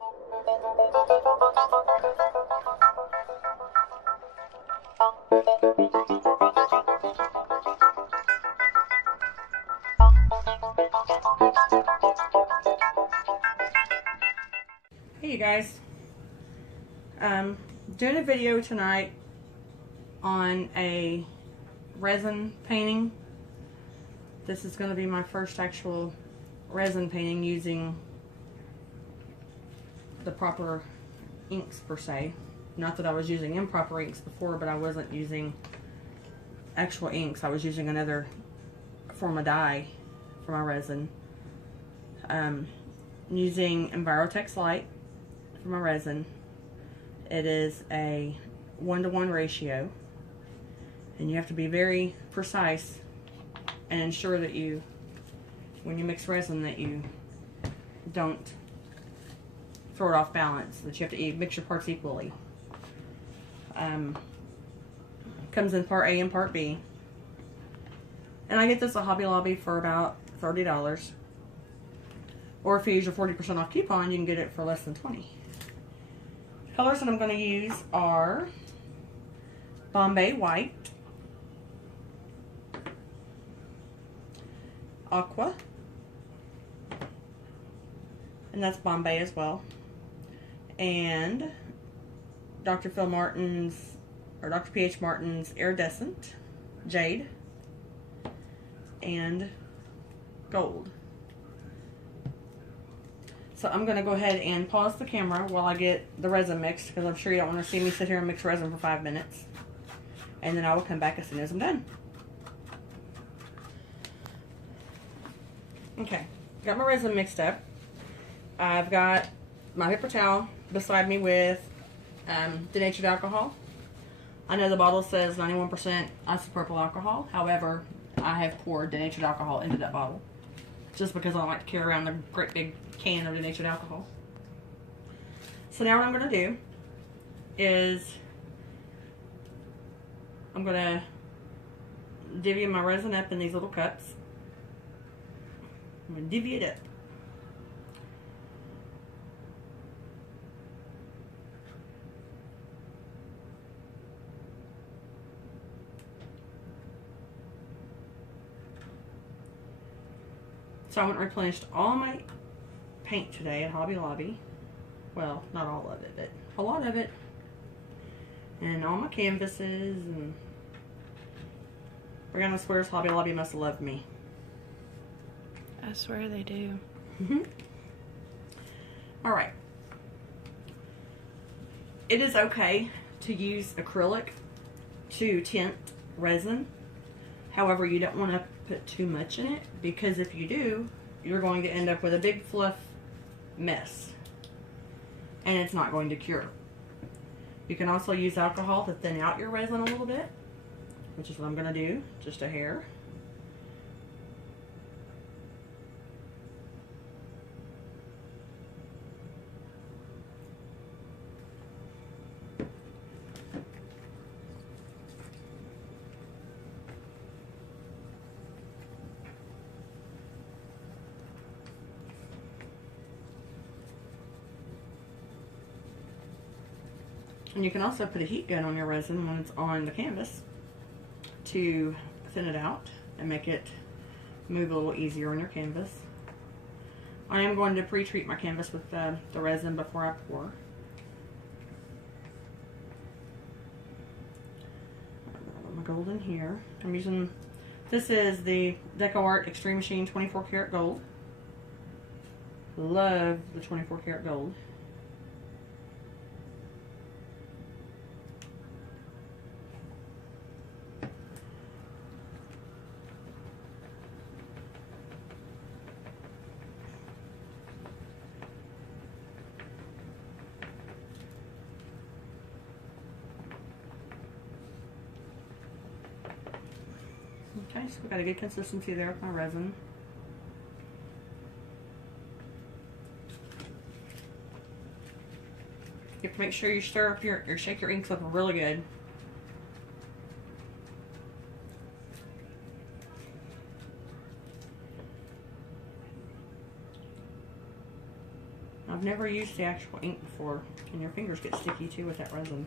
Hey you guys, doing a video tonight on a resin painting. This is going to be my first actual resin painting using the proper inks per se. Not that I was using improper inks before, but I wasn't using actual inks. I was using another form of dye for my resin. Using Envirotex Lite for my resin. It is a 1-to-1 ratio, and you have to be very precise and ensure that you, when you mix resin, that you don't throw it off balance, that you have to mix your parts equally. Comes in part A and part B, and I get this at Hobby Lobby for about $30, or if you use your 40% off coupon, you can get it for less than $20. Colors that I'm going to use are Bombay White, Aqua, and that's Bombay as well, and Dr. Phil Martin's, or Dr. P.H. Martin's Iridescent, Jade, and Gold. So I'm going to go ahead and pause the camera while I get the resin mixed, because I'm sure you don't want to see me sit here and mix resin for 5 minutes. And then I will come back as soon as I'm done. Okay, got my resin mixed up. I've got my paper towel beside me with denatured alcohol. I know the bottle says 91% isopropyl alcohol. However, I have poured denatured alcohol into that bottle, just because I don't like to carry around a great big can of denatured alcohol. So now what I'm going to do is I'm going to divvy my resin up in these little cups. I'm going to divvy it up. So I went and replenished all my paint today at Hobby Lobby. Well, not all of it, but a lot of it. And all my canvases, and Brianna swears Hobby Lobby must have loved me. I swear they do. Alright. It is okay to use acrylic to tint resin. However, you don't want to put too much in it, because if you do, you're going to end up with a big fluff mess, and it's not going to cure. You can also use alcohol to thin out your resin a little bit, which is what I'm going to do, just a hair. And you can also put a heat gun on your resin when it's on the canvas to thin it out and make it move a little easier on your canvas. I am going to pre-treat my canvas with the resin before I pour. My gold in here. I'm using, this is the Deco Art Extreme Machine 24 karat gold. Love the 24 karat gold. Okay, so we've got a good consistency there with my resin. You have to make sure you stir up shake your inks up really good. I've never used the actual ink before, and your fingers get sticky too with that resin.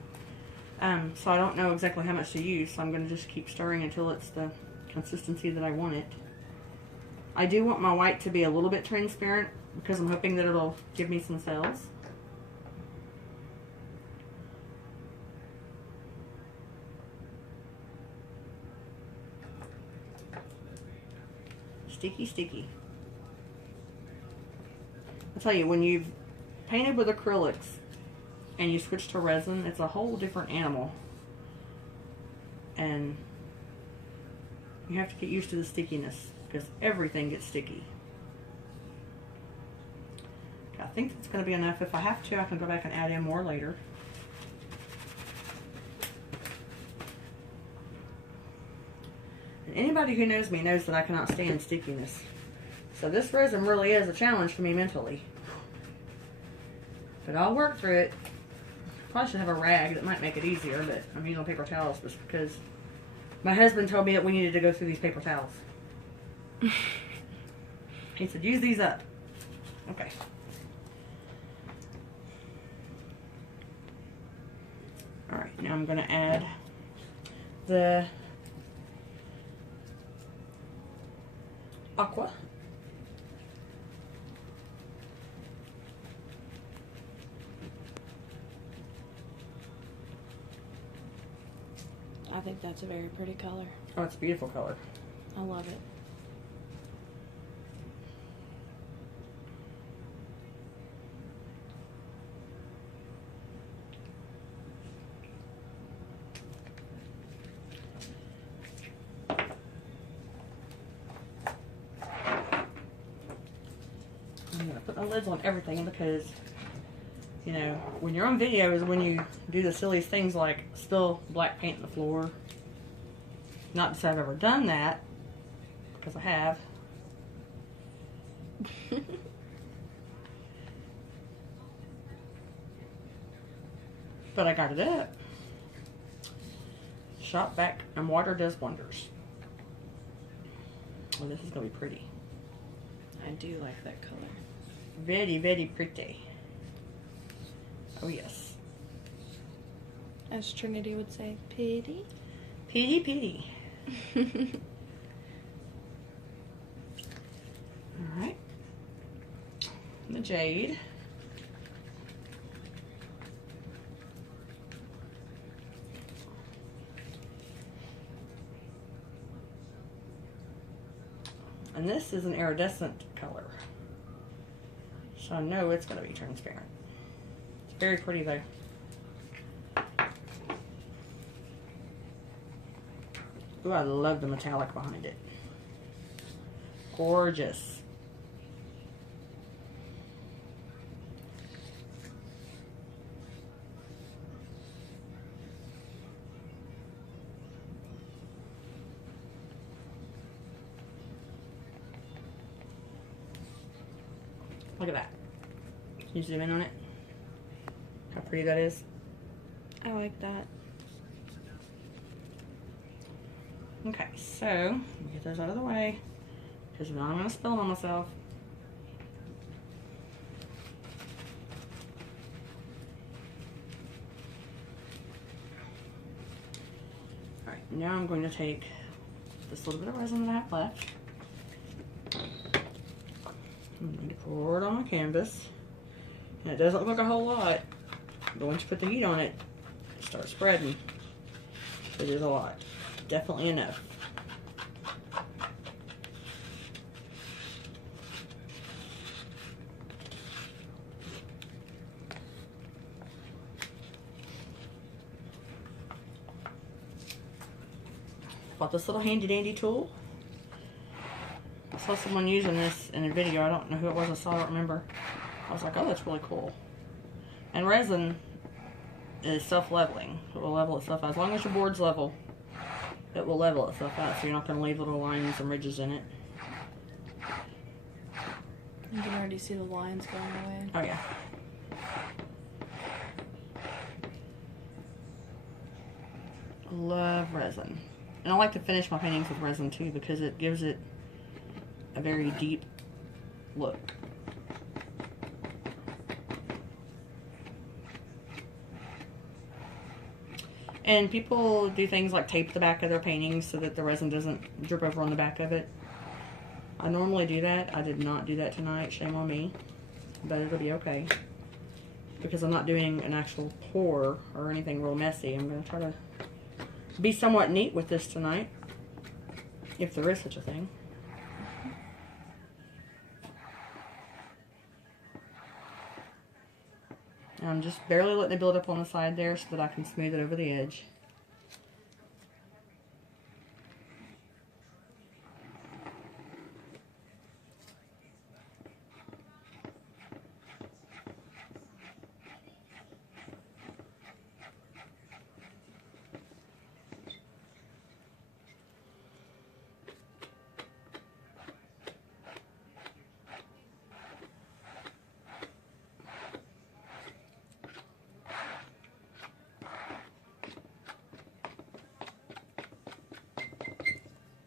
So I don't know exactly how much to use, so I'm going to just keep stirring until it's the consistency that I want it. I do want my white to be a little bit transparent because I'm hoping that it'll give me some cells. Sticky, sticky. I'll tell you, when you've painted with acrylics and you switch to resin, it's a whole different animal. And you have to get used to the stickiness because everything gets sticky. Okay, I think that's going to be enough. If I have to, I can go back and add in more later. And anybody who knows me knows that I cannot stand stickiness. So this resin really is a challenge for me mentally. But I'll work through it. Probably should have a rag that might make it easier, but I'm using paper towels just because my husband told me that we needed to go through these paper towels. He said, use these up. Okay. Alright, now I'm going to add the aqua. I think that's a very pretty color. Oh, it's a beautiful color. I love it. I'm going to put my lids on everything because, you know, when you're on video is when you do the silliest things like spill black paint on the floor. Not to say I've ever done that, because I have. But I got it up. Shop vac and water does wonders. Well, this is going to be pretty. I do like that color. Very, very pretty. Oh, yes. As Trinity would say, pity. Pity, pity. Alright. The jade. And this is an iridescent color. So I know it's going to be transparent. It's very pretty though. Ooh, I love the metallic behind it. Gorgeous. Look at that. Can you zoom in on it? How pretty that is. I like that. Okay, so let me get those out of the way because now I'm going to spill them on myself. Alright, now I'm going to take this little bit of resin that I have left. I'm going to pour it on my canvas. And it doesn't look like a whole lot, but once you put the heat on it, it starts spreading. So there's a lot. Definitely enough. Bought this little handy dandy tool. I saw someone using this in a video. I don't know who it was. I don't remember. I was like, oh, that's really cool. And resin is self-leveling. It will level itself out. As long as your board's level, it will level itself out, so you're not going to leave little lines and ridges in it. You can already see the lines going away. Oh, yeah. Love resin. And I like to finish my paintings with resin, too, because it gives it a very deep look. And people do things like tape the back of their paintings so that the resin doesn't drip over on the back of it. I normally do that. I did not do that tonight. Shame on me. But it'll be okay. Because I'm not doing an actual pour or anything real messy. I'm going to try to be somewhat neat with this tonight. If there is such a thing. And I'm just barely letting it build up on the side there so that I can smooth it over the edge.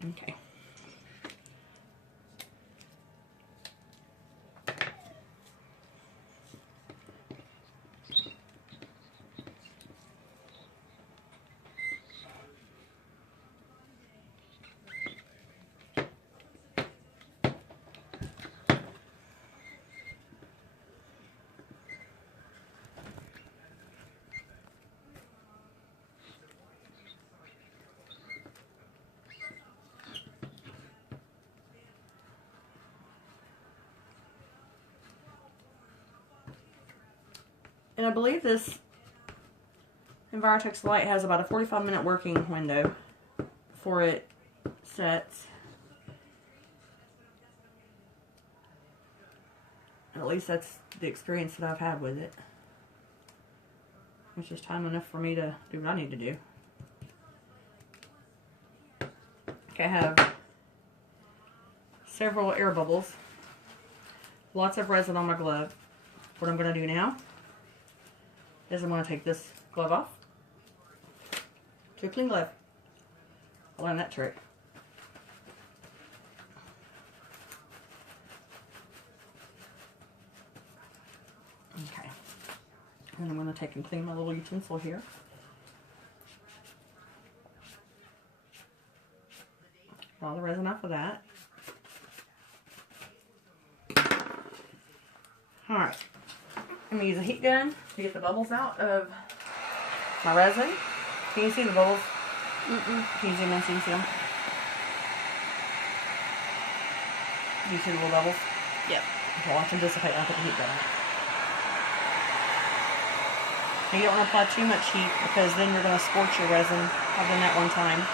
Okay. And I believe this Envirotex Lite has about a 45-minute working window before it sets. At least that's the experience that I've had with it. Which is time enough for me to do what I need to do. Okay, I have several air bubbles. Lots of resin on my glove. What I'm going to do now is I'm going to take this glove off to a clean glove. I learned that trick. Okay. And I'm going to take and clean my little utensil here. Get all the resin off of that. Alright. I'm going to use a heat gun to get the bubbles out of my resin. Can you see the bubbles? Can you zoom in so you can see them? Do you see the little bubbles? Yep. Okay, watch them dissipate when I put the heat gun on. Now you don't want to apply too much heat because then you're going to scorch your resin. I've done that one time.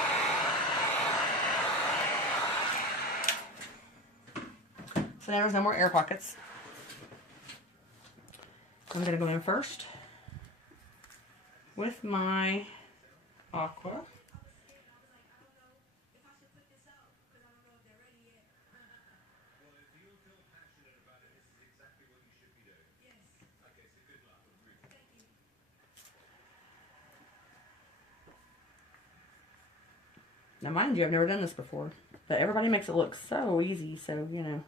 So now there's no more air pockets. I'm going to go in first with my aqua. Now mind you, I've never done this before, but everybody makes it look so easy, so, you know,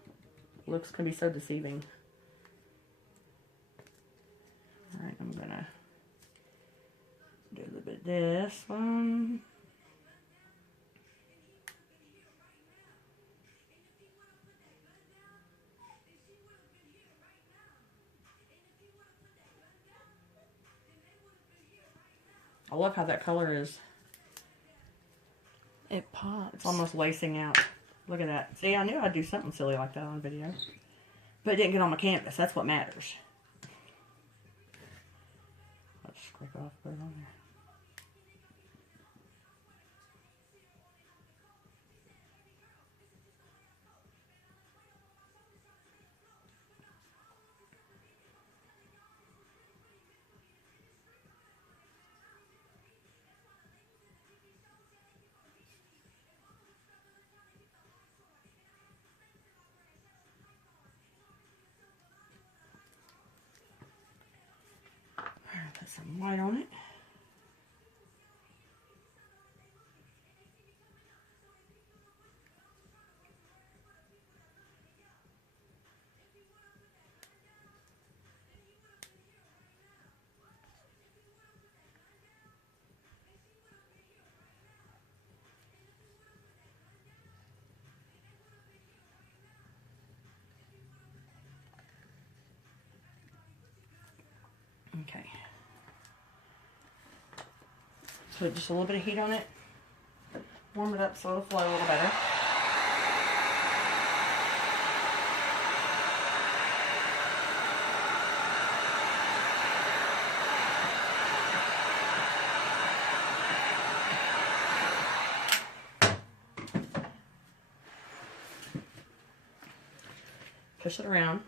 looks can be so deceiving. Alright, I'm gonna do a little bit of this one. I love how that color is. It pops. It's almost lacing out. Look at that. See, I knew I'd do something silly like that on video. But it didn't get on my canvas. That's what matters. I'll just scrape it off, put it on there. Put some white on it. Okay. Put just a little bit of heat on it. Warm it up so it'll flow a little better. Push it around.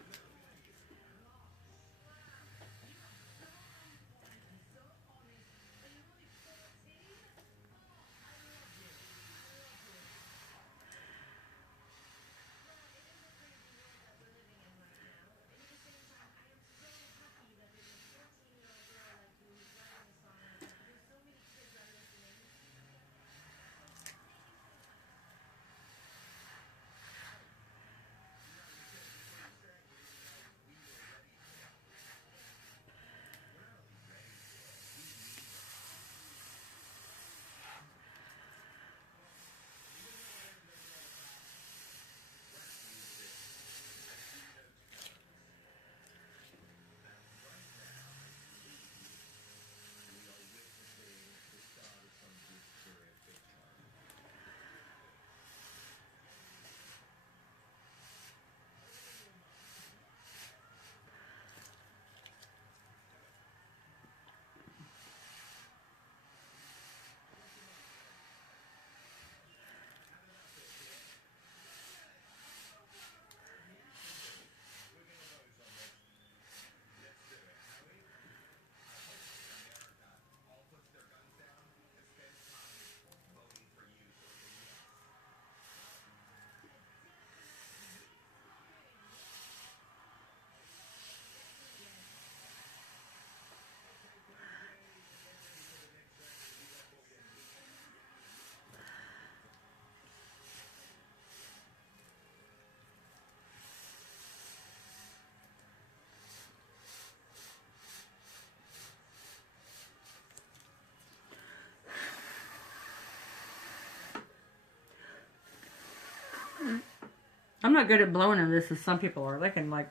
I'm not good at blowing in this as some people are. They can like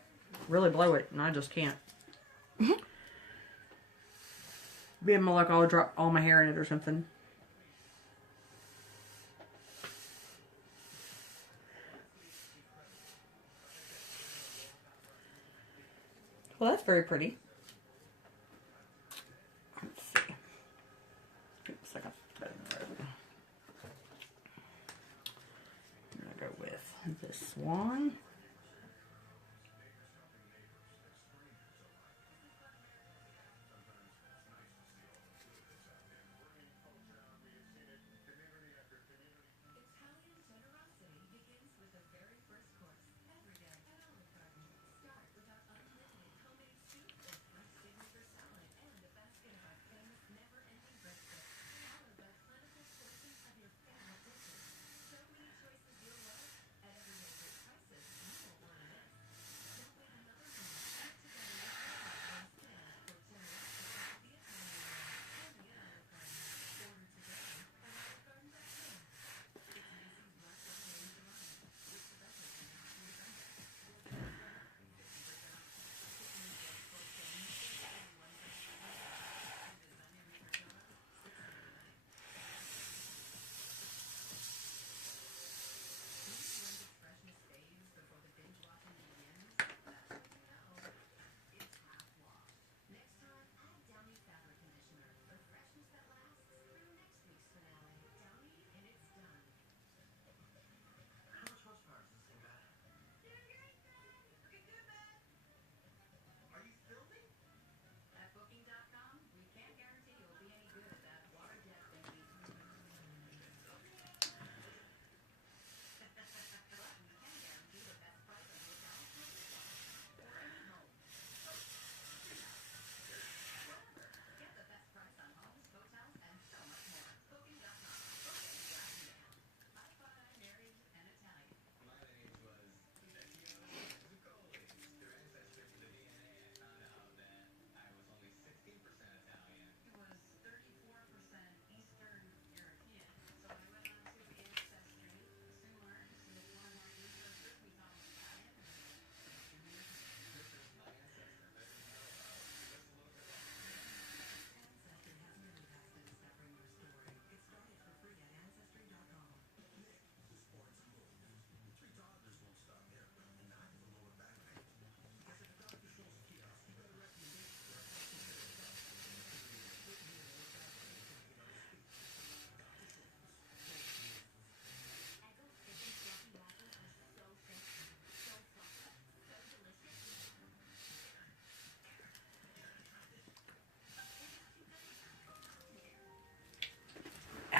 really blow it and I just can't. Being more like I'll drop all my hair in it or something. Well, that's very pretty. Let's see. Oops, I got that in the road. I'm going to go with this one.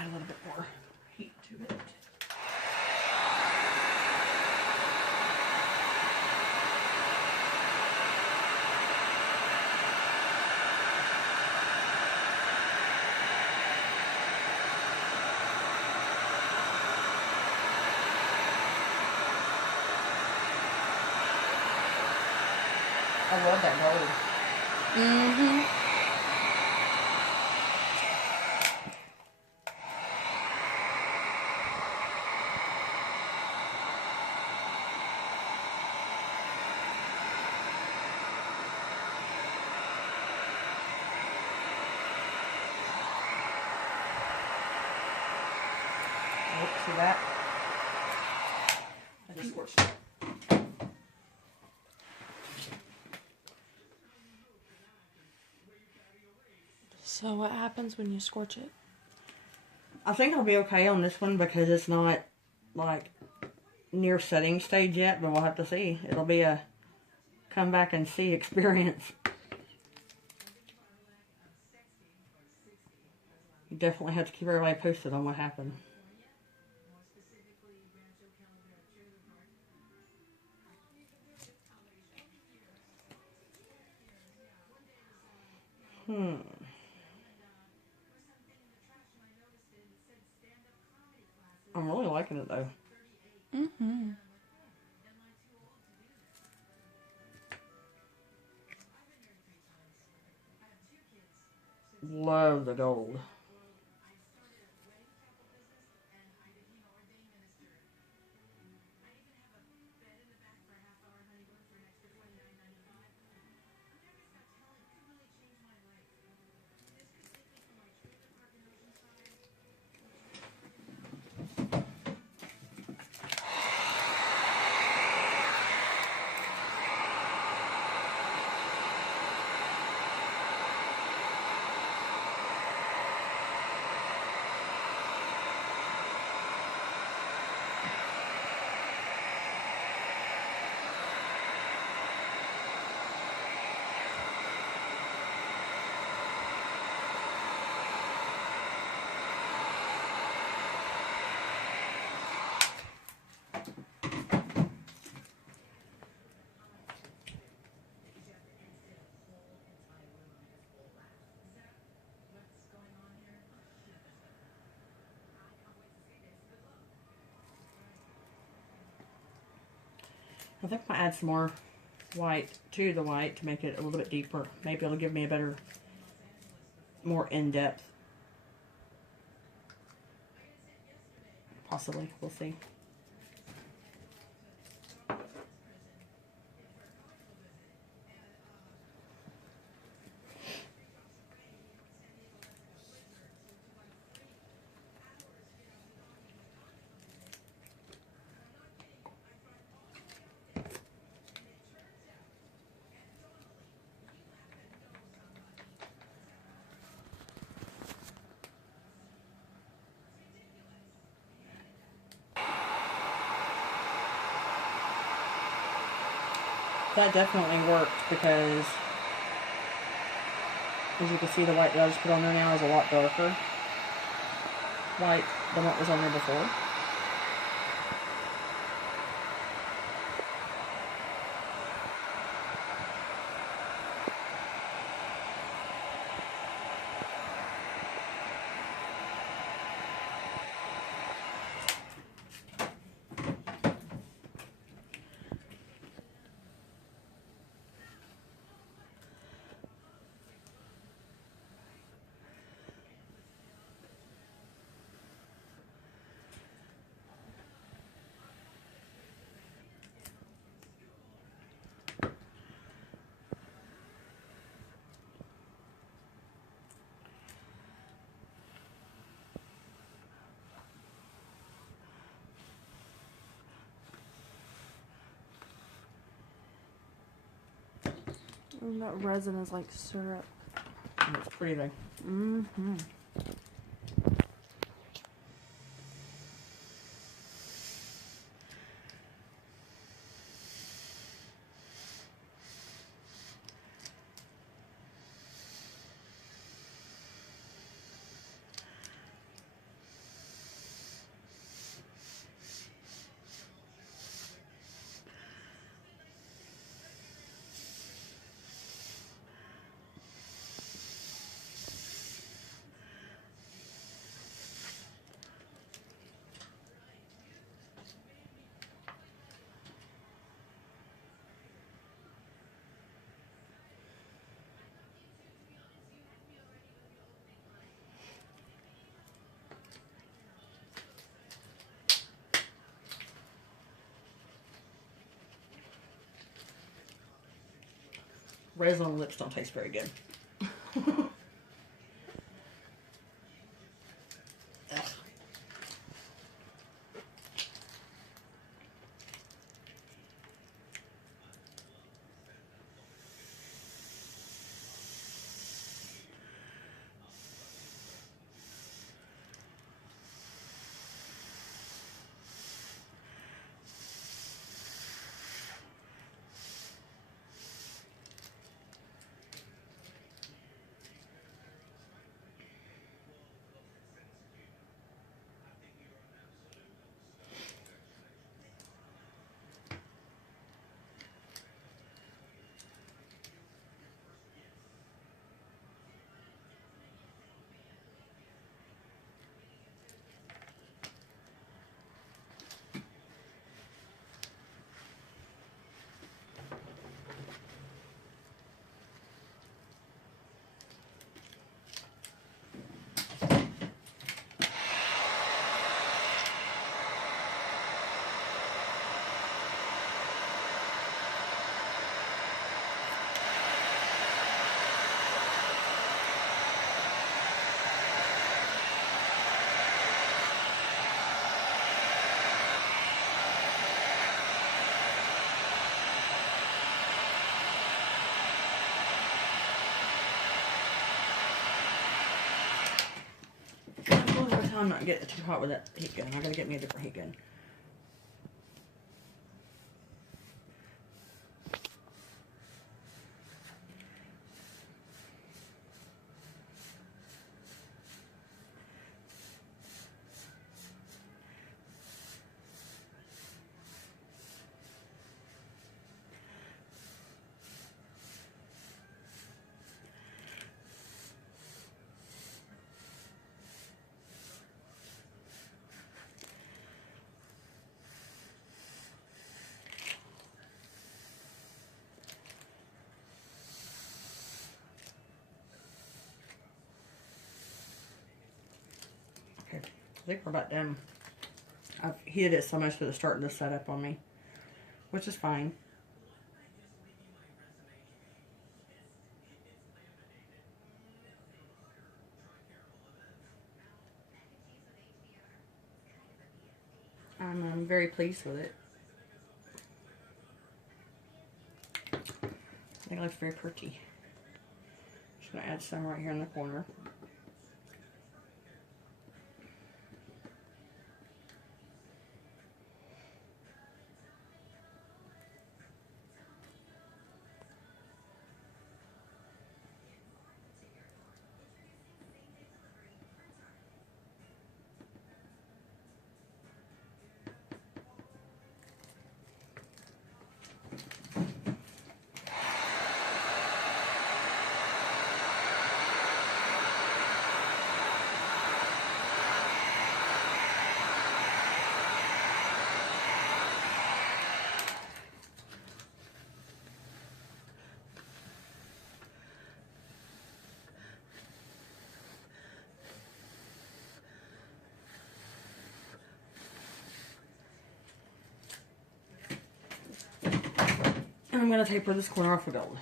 add a little bit more heat to it. I love that gold. Mm-hmm. Oh, see that? I just scorched it. So what happens when you scorch it? I think I'll be okay on this one because it's not like near setting stage yet, but we'll have to see. It'll be a come back and see experience. You definitely have to keep everybody posted on what happened. I'm really liking it though. Mm-hmm. Love the gold. I think I might add some more white to the white to make it a little bit deeper. Maybe it'll give me a better, more in-depth. Possibly. We'll see. That definitely worked because, as you can see, the white that I just put on there now is a lot darker white than what was on there before. And that resin is like syrup. And it's pretty though. Mm-hmm. Resin lips don't taste very good. Ugh. I'm not getting it too hot with that heat gun. I gotta get me a different heat gun. I think we're about done. I've heated it so much that it's starting to set up on me, which is fine. I'm very pleased with it. I think it looks very pretty. Just gonna add some right here in the corner. And I'm going to taper this corner off with gold.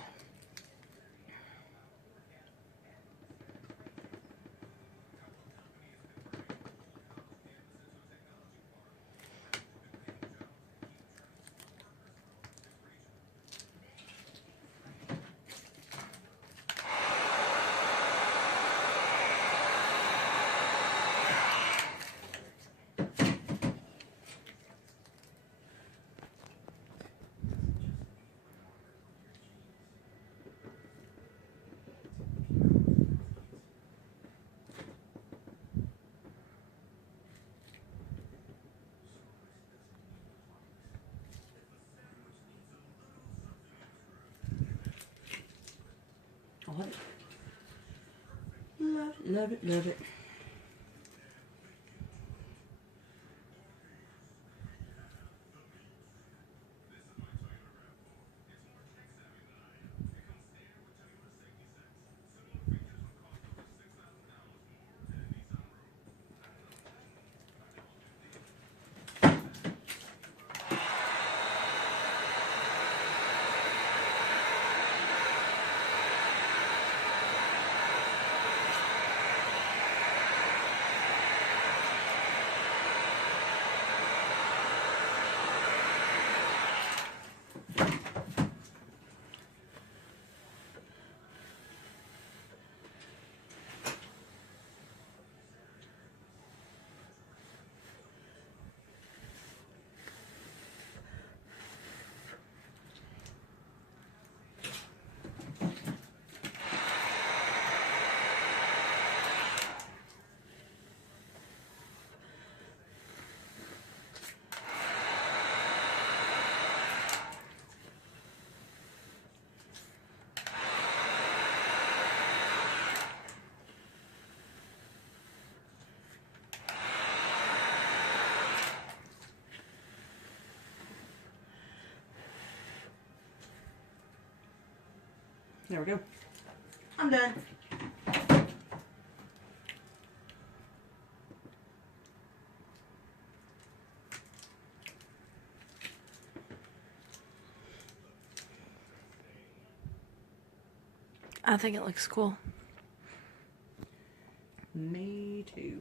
I love it. Love it, love it, love it. There we go. I'm done. I think it looks cool. Me too.